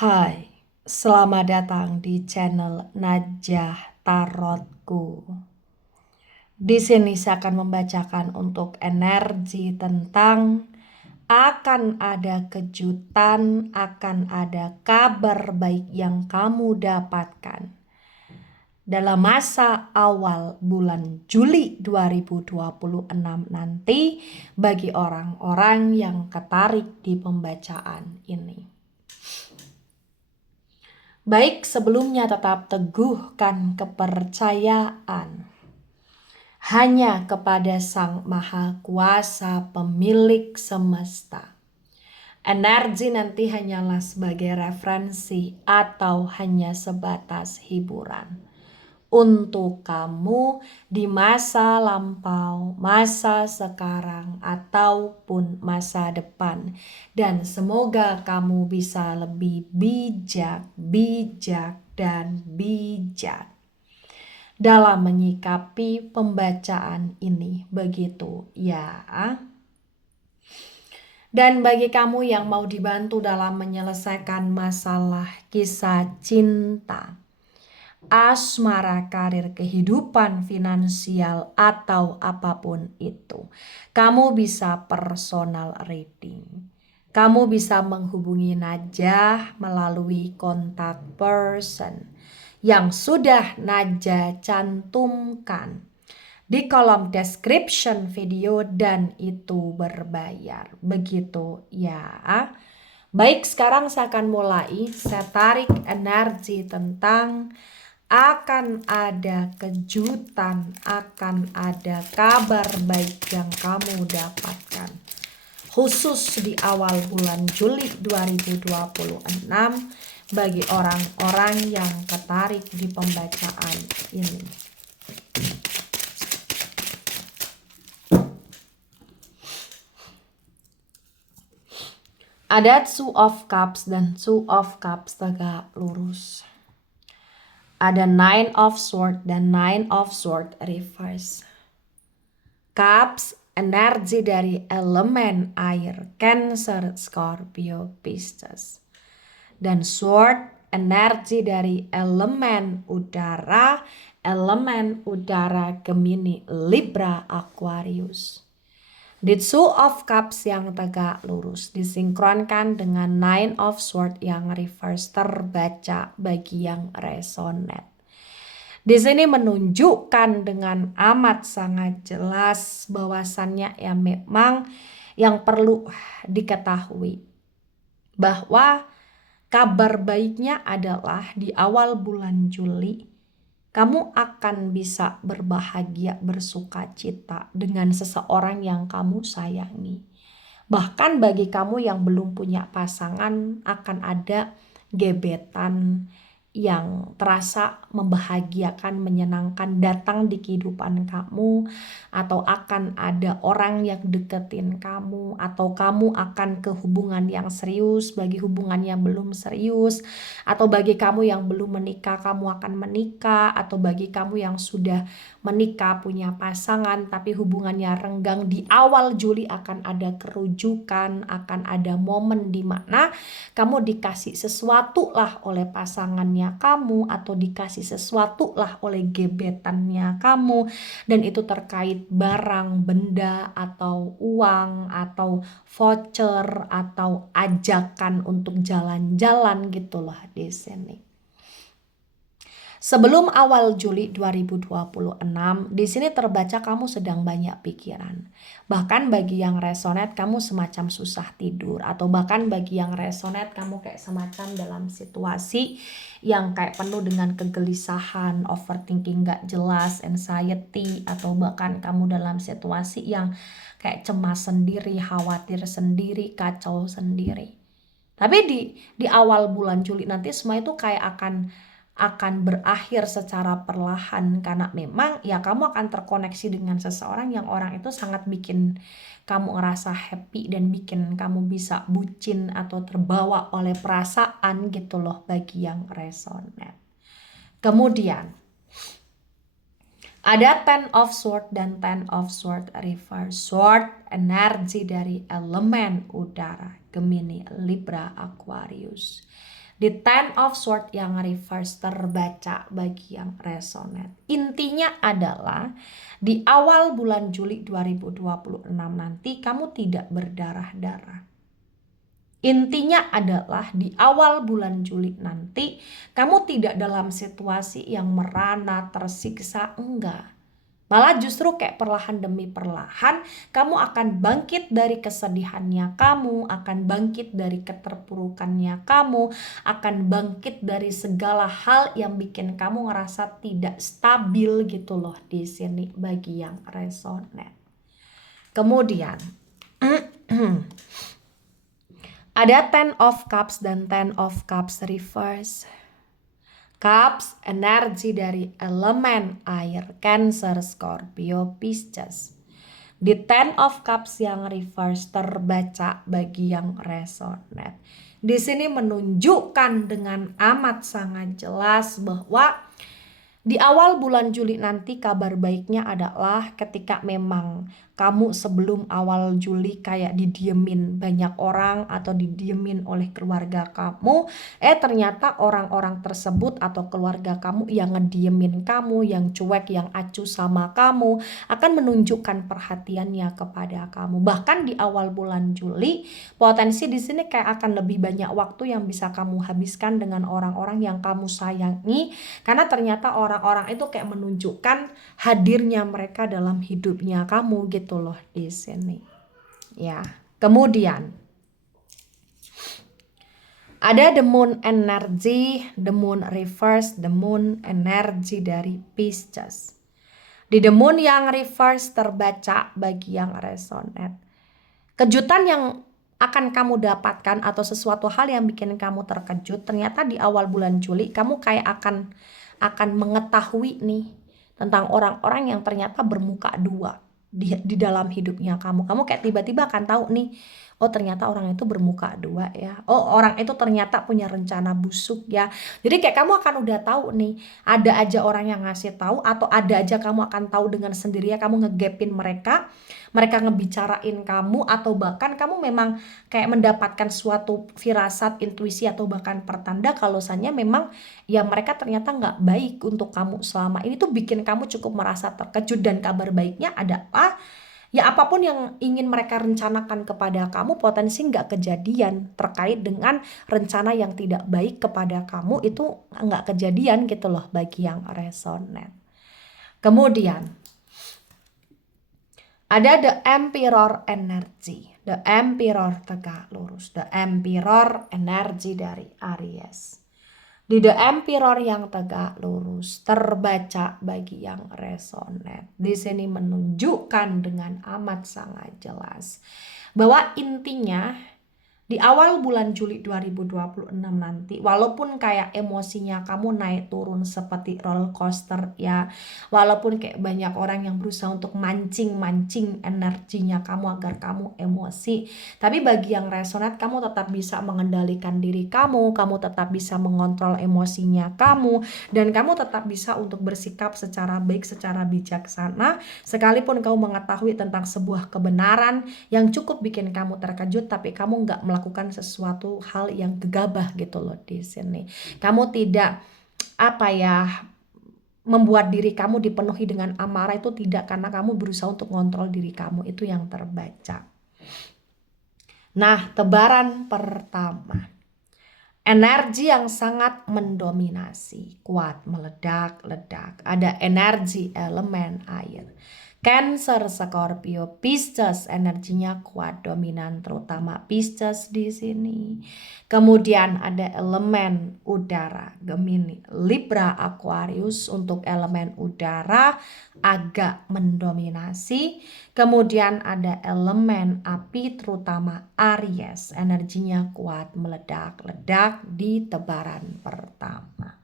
Hai, selamat datang di channel Najah Tarotku. Di sini saya akan membacakan untuk energi tentang akan ada kejutan, akan ada kabar baik yang kamu dapatkan dalam masa awal bulan Juli 2026 nanti bagi orang-orang yang tertarik di pembacaan ini. Baik, sebelumnya tetap teguhkan kepercayaan hanya kepada Sang Maha Kuasa pemilik semesta. Energi nanti hanyalah sebagai referensi atau hanya sebatas hiburan untuk kamu di masa lampau, masa sekarang, ataupun masa depan. Dan semoga kamu bisa lebih bijak dan bijak dalam menyikapi pembacaan ini. Begitu ya. Dan bagi kamu yang mau dibantu dalam menyelesaikan masalah kisah cinta, asmara, karir, kehidupan finansial, atau apapun itu, kamu bisa personal reading. Kamu bisa menghubungi Najah melalui kontak person yang sudah Najah cantumkan di kolom description video dan itu berbayar. Begitu ya. Baik, sekarang saya akan mulai. Saya tarik energi tentang akan ada kejutan, akan ada kabar baik yang kamu dapatkan. Khusus di awal bulan Juli 2026 bagi orang-orang yang tertarik di pembacaan ini. Ada Two of Cups dan Two of Cups tegak lurus. Ada Nine of Swords dan Nine of Swords reverse. Cups energi dari elemen air, Cancer, Scorpio, Pisces. Dan Sword energi dari elemen udara, Gemini, Libra, Aquarius. The Two of Cups yang tegak lurus disinkronkan dengan Nine of Swords yang reverse terbaca bagi yang resonate. Di sini menunjukkan dengan amat sangat jelas bahwasannya ya memang yang perlu diketahui bahwa kabar baiknya adalah di awal bulan Juli kamu akan bisa berbahagia, bersuka cita dengan seseorang yang kamu sayangi. Bahkan bagi kamu yang belum punya pasangan akan ada gebetan yang terasa membahagiakan, menyenangkan datang di kehidupan kamu, atau akan ada orang yang deketin kamu, atau kamu akan ke hubungan yang serius. Bagi hubungan yang belum serius, atau bagi kamu yang belum menikah, kamu akan menikah, atau bagi kamu yang sudah menikah punya pasangan tapi hubungannya renggang, di awal Juli akan ada kerujukan, akan ada momen di mana kamu dikasih sesuatu lah oleh pasangannya kamu, atau dikasih sesuatu lah oleh gebetannya kamu, dan itu terkait barang, benda, atau uang, atau voucher, atau ajakan untuk jalan-jalan gitu loh di sini. Sebelum awal Juli 2026, di sini terbaca kamu sedang banyak pikiran. Bahkan bagi yang resonate kamu semacam susah tidur, atau bahkan bagi yang resonate kamu kayak semacam dalam situasi yang kayak penuh dengan kegelisahan, overthinking gak jelas, anxiety, atau bahkan kamu dalam situasi yang kayak cemas sendiri, khawatir sendiri, kacau sendiri. Tapi di awal bulan Juli nanti semua itu kayak akan berakhir secara perlahan, karena memang ya kamu akan terkoneksi dengan seseorang yang orang itu sangat bikin kamu ngerasa happy dan bikin kamu bisa bucin atau terbawa oleh perasaan gitu loh bagi yang resonate. Kemudian ada Ten of Swords dan Ten of Swords reverse. Sword energi dari elemen udara, Gemini, Libra, Aquarius. The Ten of Swords yang reverse terbaca bagi yang resonate. Intinya adalah di awal bulan Juli 2026 nanti kamu tidak berdarah-darah. Intinya adalah di awal bulan Juli nanti kamu tidak dalam situasi yang merana, tersiksa, enggak. Malah justru kayak perlahan demi perlahan kamu akan bangkit dari kesedihannya kamu, akan bangkit dari keterpurukannya kamu, akan bangkit dari segala hal yang bikin kamu ngerasa tidak stabil gitu loh di sini bagi yang resonate. Kemudian ada Ten of Cups dan Ten of Cups reverse. Cups, energi dari elemen air, Cancer, Scorpio, Pisces. Di Ten of Cups yang reverse terbaca bagi yang resonate. Di sini menunjukkan dengan amat sangat jelas bahwa di awal bulan Juli nanti kabar baiknya adalah ketika memang kamu sebelum awal Juli kayak didiemin banyak orang atau didiemin oleh keluarga kamu, ternyata orang-orang tersebut atau keluarga kamu yang ngediemin kamu, yang cuek, yang acuh sama kamu, akan menunjukkan perhatiannya kepada kamu. Bahkan di awal bulan Juli, potensi di sini kayak akan lebih banyak waktu yang bisa kamu habiskan dengan orang-orang yang kamu sayangi, karena ternyata orang-orang itu kayak menunjukkan hadirnya mereka dalam hidupnya kamu gitu loh di sini. Ya. Kemudian ada the moon energy, the moon reverse, the moon energy dari Pisces. Di the moon yang reverse terbaca bagi yang resonate. Kejutan yang akan kamu dapatkan atau sesuatu hal yang bikin kamu terkejut, ternyata di awal bulan Juli kamu kayak akan mengetahui nih tentang orang-orang yang ternyata bermuka dua di dalam hidupnya kamu. Kamu kayak tiba-tiba akan tahu nih, oh ternyata orang itu bermuka dua ya. Oh orang itu ternyata punya rencana busuk ya. Jadi kayak kamu akan udah tahu nih, ada aja orang yang ngasih tahu atau ada aja kamu akan tahu dengan sendirinya, kamu ngegapin mereka ngebicarain kamu, atau bahkan kamu memang kayak mendapatkan suatu firasat, intuisi, atau bahkan pertanda kalau misalnya memang ya mereka ternyata nggak baik untuk kamu selama ini, tuh bikin kamu cukup merasa terkejut. Dan kabar baiknya adalah ya apapun yang ingin mereka rencanakan kepada kamu potensi nggak kejadian, terkait dengan rencana yang tidak baik kepada kamu itu nggak kejadian gitu loh bagi yang resonate. Kemudian ada the Emperor energy, the Emperor tegak lurus, the Emperor energi dari Aries. Di the Emperor yang tegak lurus terbaca bagi yang resonate. Di sini menunjukkan dengan amat sangat jelas bahwa intinya di awal bulan Juli 2026 nanti, walaupun kayak emosinya kamu naik turun seperti roller coaster ya, walaupun kayak banyak orang yang berusaha untuk mancing energinya kamu agar kamu emosi, tapi bagi yang resonate kamu tetap bisa mengendalikan diri kamu tetap bisa mengontrol emosinya kamu, dan kamu tetap bisa untuk bersikap secara baik, secara bijaksana, sekalipun kamu mengetahui tentang sebuah kebenaran yang cukup bikin kamu terkejut, tapi kamu nggak melakukan sesuatu hal yang gegabah gitu loh di sini. Kamu tidak membuat diri kamu dipenuhi dengan amarah, itu tidak, karena kamu berusaha untuk mengontrol diri kamu, itu yang terbaca. Nah, tebaran pertama, energi yang sangat mendominasi, kuat, meledak-ledak. Ada energi elemen air. Cancer, Scorpio, Pisces, energinya kuat, dominan, terutama Pisces di sini. Kemudian ada elemen udara, Gemini, Libra, Aquarius. Untuk elemen udara agak mendominasi. Kemudian ada elemen api, terutama Aries, energinya kuat, meledak-ledak di tebaran pertama.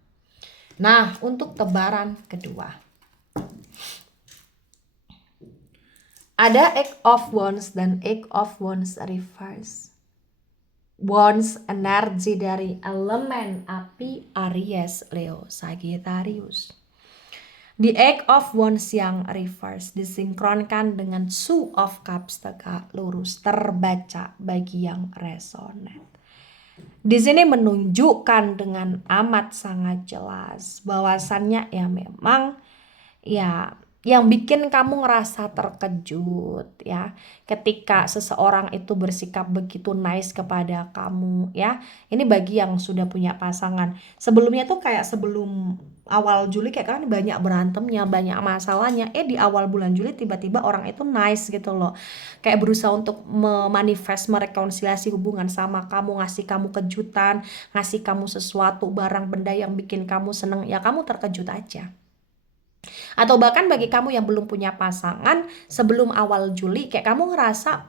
Nah, untuk tebaran kedua, ada Eight of Wands dan Eight of Wands reverse. Wands energi dari elemen api, Aries, Leo, Sagittarius. The Eight of Wands yang reverse disinkronkan dengan Two of Cups tegak lurus terbaca bagi yang resonate. Di sini menunjukkan dengan amat sangat jelas bahwasannya ya memang ya yang bikin kamu ngerasa terkejut ya ketika seseorang itu bersikap begitu nice kepada kamu ya. Ini bagi yang sudah punya pasangan. Sebelumnya tuh kayak sebelum awal Juli kayak kan banyak berantemnya, banyak masalahnya. Di awal bulan Juli tiba-tiba orang itu nice gitu loh. Kayak berusaha untuk memanifest, merekonsiliasi hubungan sama kamu, ngasih kamu kejutan, ngasih kamu sesuatu barang benda yang bikin kamu seneng. Ya kamu terkejut aja. Atau bahkan bagi kamu yang belum punya pasangan, sebelum awal Juli kayak kamu ngerasa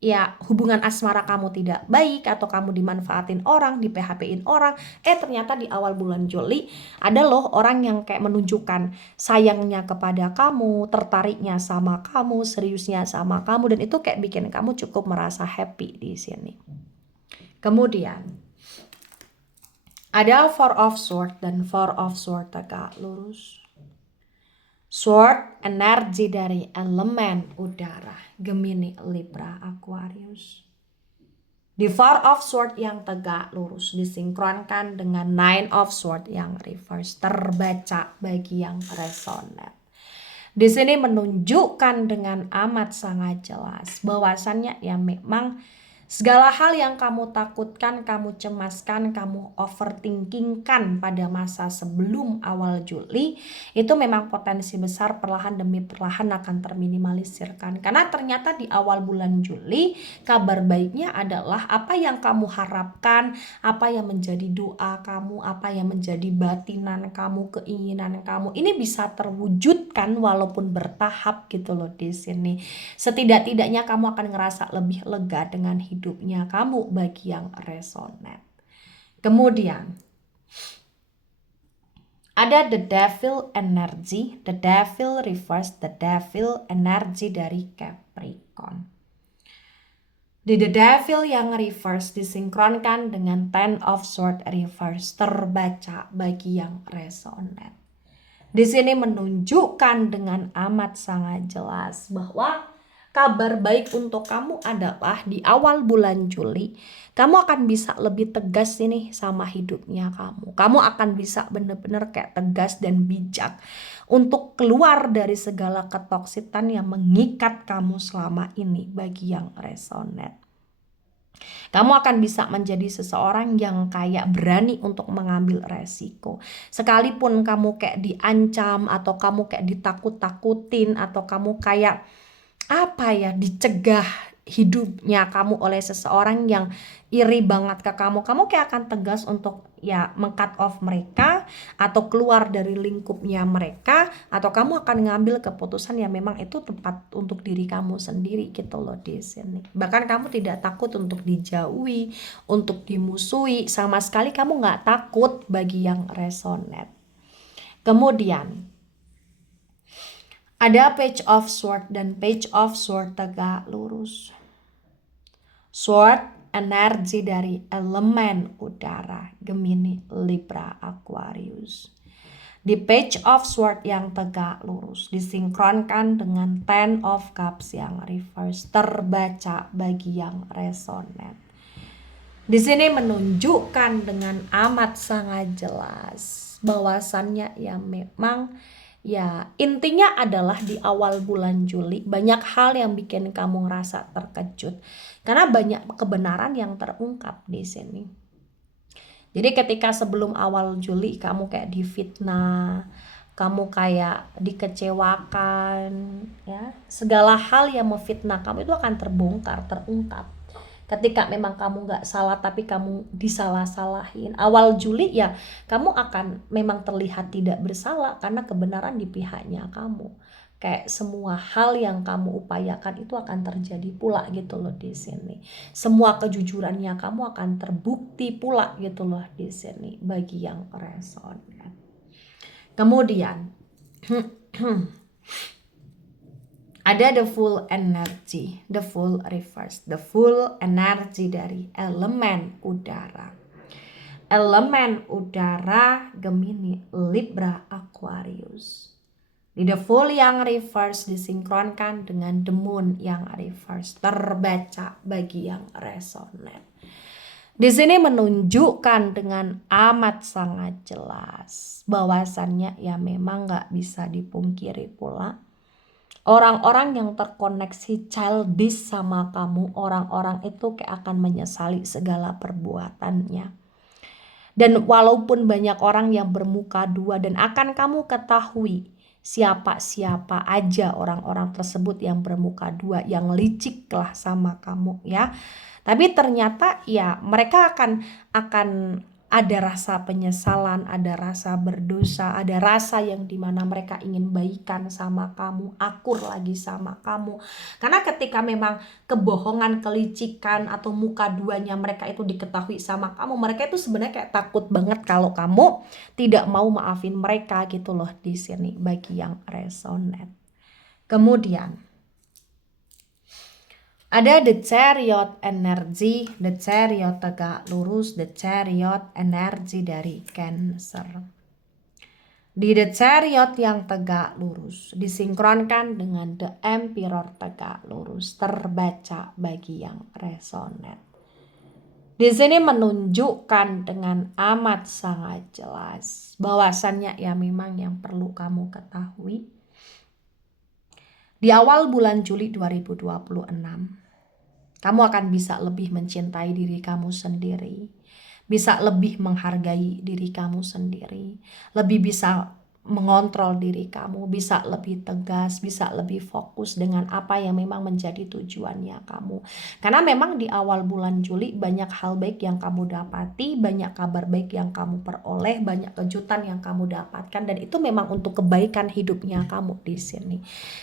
ya hubungan asmara kamu tidak baik atau kamu dimanfaatin orang, di PHP-in orang. Ternyata di awal bulan Juli ada loh orang yang kayak menunjukkan sayangnya kepada kamu, tertariknya sama kamu, seriusnya sama kamu, dan itu kayak bikin kamu cukup merasa happy di sini. Kemudian ada Four of Swords dan Four of Swords tegak lurus. Sword, energi dari elemen udara, Gemini, Libra, Aquarius. The Four of Swords yang tegak lurus disinkronkan dengan Nine of Swords yang reverse, terbaca bagi yang resonate. Di sini menunjukkan dengan amat sangat jelas bahwasannya ya memang segala hal yang kamu takutkan, kamu cemaskan, kamu overthinkingkan pada masa sebelum awal Juli, itu memang potensi besar perlahan demi perlahan akan terminimalisirkan. Karena ternyata di awal bulan Juli, kabar baiknya adalah apa yang kamu harapkan, apa yang menjadi doa kamu, apa yang menjadi batinan kamu, keinginan kamu, ini bisa terwujudkan walaupun bertahap gitu loh di sini. Setidak-tidaknya kamu akan ngerasa lebih lega dengan hidupnya kamu bagi yang resonate. Kemudian ada the devil energy, the devil reverse, the devil energi dari Capricorn. The devil yang reverse disinkronkan dengan Ten of Swords reverse, terbaca bagi yang resonate. Di sini menunjukkan dengan amat sangat jelas bahwa kabar baik untuk kamu adalah di awal bulan Juli, kamu akan bisa lebih tegas ini sama hidupnya kamu. Kamu akan bisa benar-benar kayak tegas dan bijak untuk keluar dari segala ketoksitan yang mengikat kamu selama ini bagi yang resonate. Kamu akan bisa menjadi seseorang yang kayak berani untuk mengambil resiko. Sekalipun kamu kayak diancam atau kamu kayak ditakut-takutin atau kamu kayak apa ya, dicegah hidupnya kamu oleh seseorang yang iri banget ke kamu kayak akan tegas untuk ya meng-cut off mereka atau keluar dari lingkupnya mereka, atau kamu akan ngambil keputusan yang memang itu tepat untuk diri kamu sendiri gitu loh di sini. Bahkan kamu tidak takut untuk dijauhi, untuk dimusuhi, sama sekali kamu nggak takut bagi yang resonate. Kemudian ada Page of Sword dan Page of Sword tegak lurus. Sword, energi dari elemen udara, Gemini, Libra, Aquarius. Di Page of Sword yang tegak lurus disinkronkan dengan Ten of Cups yang reverse, terbaca bagi yang resonate. Di sini menunjukkan dengan amat sangat jelas bahwasannya ya memang ya intinya adalah di awal bulan Juli banyak hal yang bikin kamu ngerasa terkejut karena banyak kebenaran yang terungkap di sini. Jadi ketika sebelum awal Juli kamu kayak difitnah, kamu kayak dikecewakan ya, segala hal yang memfitnah kamu itu akan terbongkar, terungkap. Ketika memang kamu nggak salah tapi kamu disalah-salahin awal Juli ya kamu akan memang terlihat tidak bersalah karena kebenaran di pihaknya kamu. Kayak semua hal yang kamu upayakan itu akan terjadi pula gitu loh di sini. Semua kejujurannya kamu akan terbukti pula gitu loh di sini bagi yang resonate. Kemudian ada the full energy, the full reverse, the full energi dari elemen udara. Elemen udara Gemini, Libra, Aquarius. Di the full yang reverse disinkronkan dengan the moon yang reverse, terbaca bagi yang resonate. Di sini menunjukkan dengan amat sangat jelas bahwasannya ya memang nggak bisa dipungkiri pula. Orang-orang yang terkoneksi childish sama kamu, orang-orang itu kayak akan menyesali segala perbuatannya. Dan walaupun banyak orang yang bermuka dua dan akan kamu ketahui siapa-siapa aja orang-orang tersebut yang bermuka dua, yang licik lah sama kamu ya. Tapi ternyata ya mereka akan ada rasa penyesalan, ada rasa berdosa, ada rasa yang dimana mereka ingin baikan sama kamu, akur lagi sama kamu. Karena ketika memang kebohongan, kelicikan atau muka duanya mereka itu diketahui sama kamu, mereka itu sebenarnya kayak takut banget kalau kamu tidak mau maafin mereka gitu loh di sini bagi yang resonate. Kemudian ada the chariot energi, the chariot tegak lurus, the chariot energi dari Cancer. Di the chariot yang tegak lurus disinkronkan dengan the emperor tegak lurus terbaca bagi yang resonate. Di sini menunjukkan dengan amat sangat jelas bahwasannya ya memang yang perlu kamu ketahui. Di awal bulan Juli 2026, kamu akan bisa lebih mencintai diri kamu sendiri, bisa lebih menghargai diri kamu sendiri, lebih bisa mengontrol diri kamu, bisa lebih tegas, bisa lebih fokus dengan apa yang memang menjadi tujuannya kamu. Karena memang di awal bulan Juli banyak hal baik yang kamu dapati, banyak kabar baik yang kamu peroleh, banyak kejutan yang kamu dapatkan, dan itu memang untuk kebaikan hidupnya kamu di sini.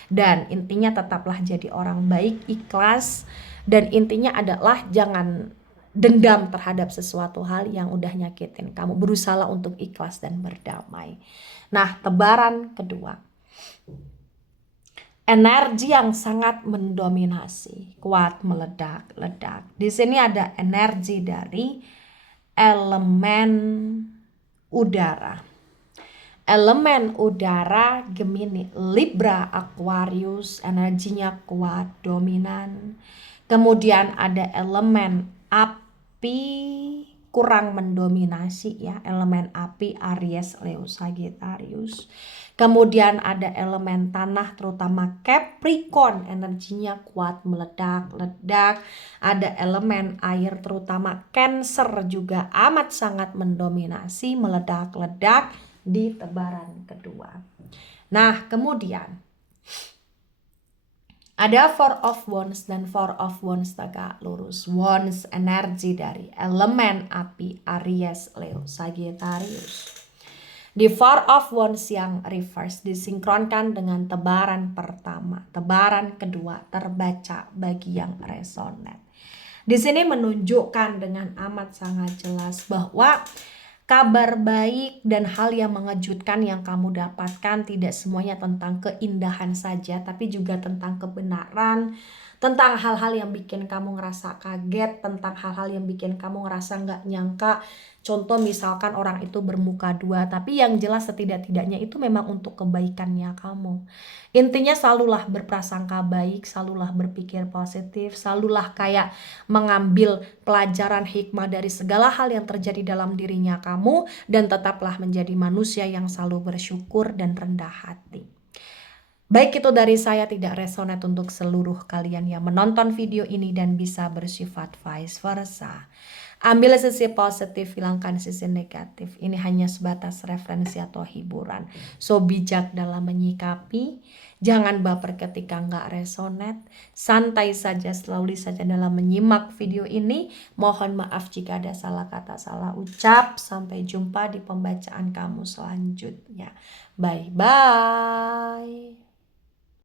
Dan intinya tetaplah jadi orang baik, ikhlas, dan intinya adalah jangan dendam terhadap sesuatu hal yang udah nyakitin kamu. Berusaha untuk ikhlas dan berdamai. Nah, tebaran kedua. Energi yang sangat mendominasi, kuat meledak-ledak. Di sini ada energi dari elemen udara. Elemen udara Gemini, Libra, Aquarius, energinya kuat, dominan. Kemudian ada elemen api kurang mendominasi ya, elemen api Aries, Leo, Sagittarius. Kemudian ada elemen tanah terutama Capricorn, energinya kuat meledak-ledak. Ada elemen air terutama Cancer juga amat sangat mendominasi, meledak-ledak di tebaran kedua. Nah, kemudian ada Four of Wands dan Four of Wands tegak lurus. Wands energi dari elemen api Aries, Leo, Sagittarius. Di Four of Wands yang reverse disinkronkan dengan tebaran pertama, tebaran kedua terbaca bagi yang resonate. Di sini menunjukkan dengan amat sangat jelas bahwa kabar baik dan hal yang mengejutkan yang kamu dapatkan tidak semuanya tentang keindahan saja, tapi juga tentang kebenaran, tentang hal-hal yang bikin kamu ngerasa kaget, tentang hal-hal yang bikin kamu ngerasa nggak nyangka. Contoh misalkan orang itu bermuka dua, tapi yang jelas setidak-tidaknya itu memang untuk kebaikannya kamu. Intinya selalulah berprasangka baik, selalulah berpikir positif, selalulah kayak mengambil pelajaran hikmah dari segala hal yang terjadi dalam dirinya kamu, dan tetaplah menjadi manusia yang selalu bersyukur dan rendah hati. Baik itu dari saya, tidak resonate untuk seluruh kalian yang menonton video ini dan bisa bersifat vice versa. Ambil sisi positif, hilangkan sisi negatif. Ini hanya sebatas referensi atau hiburan. So bijak dalam menyikapi, jangan baper ketika nggak resonate. Santai saja, slowly saja dalam menyimak video ini. Mohon maaf jika ada salah kata, salah ucap. Sampai jumpa di pembacaan kamu selanjutnya. Bye-bye.